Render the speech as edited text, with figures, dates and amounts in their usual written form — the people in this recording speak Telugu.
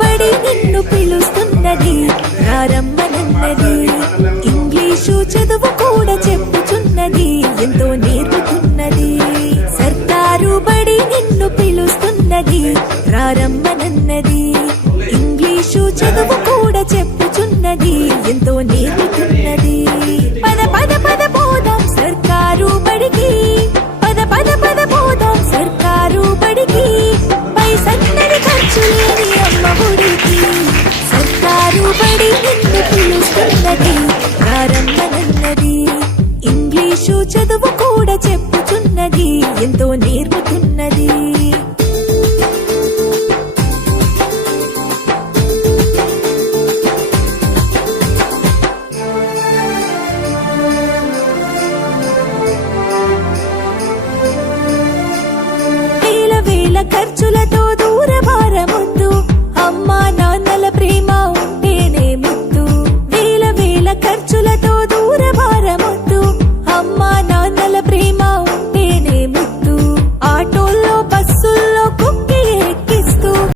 బడి నిన్ను పిలుస్తున్నది, రారమ్మనన్నది. ఇంగ్లీషు చదువు కూడా చెప్పుచున్నది, ఎంతో నేర్పుతున్నది. సర్కారు బడి నిన్ను పిలుస్తున్నది, రారమ్మనన్నది. ఇంగ్లీషు చదువు కూడా చెప్పుచున్నది, ఎంతో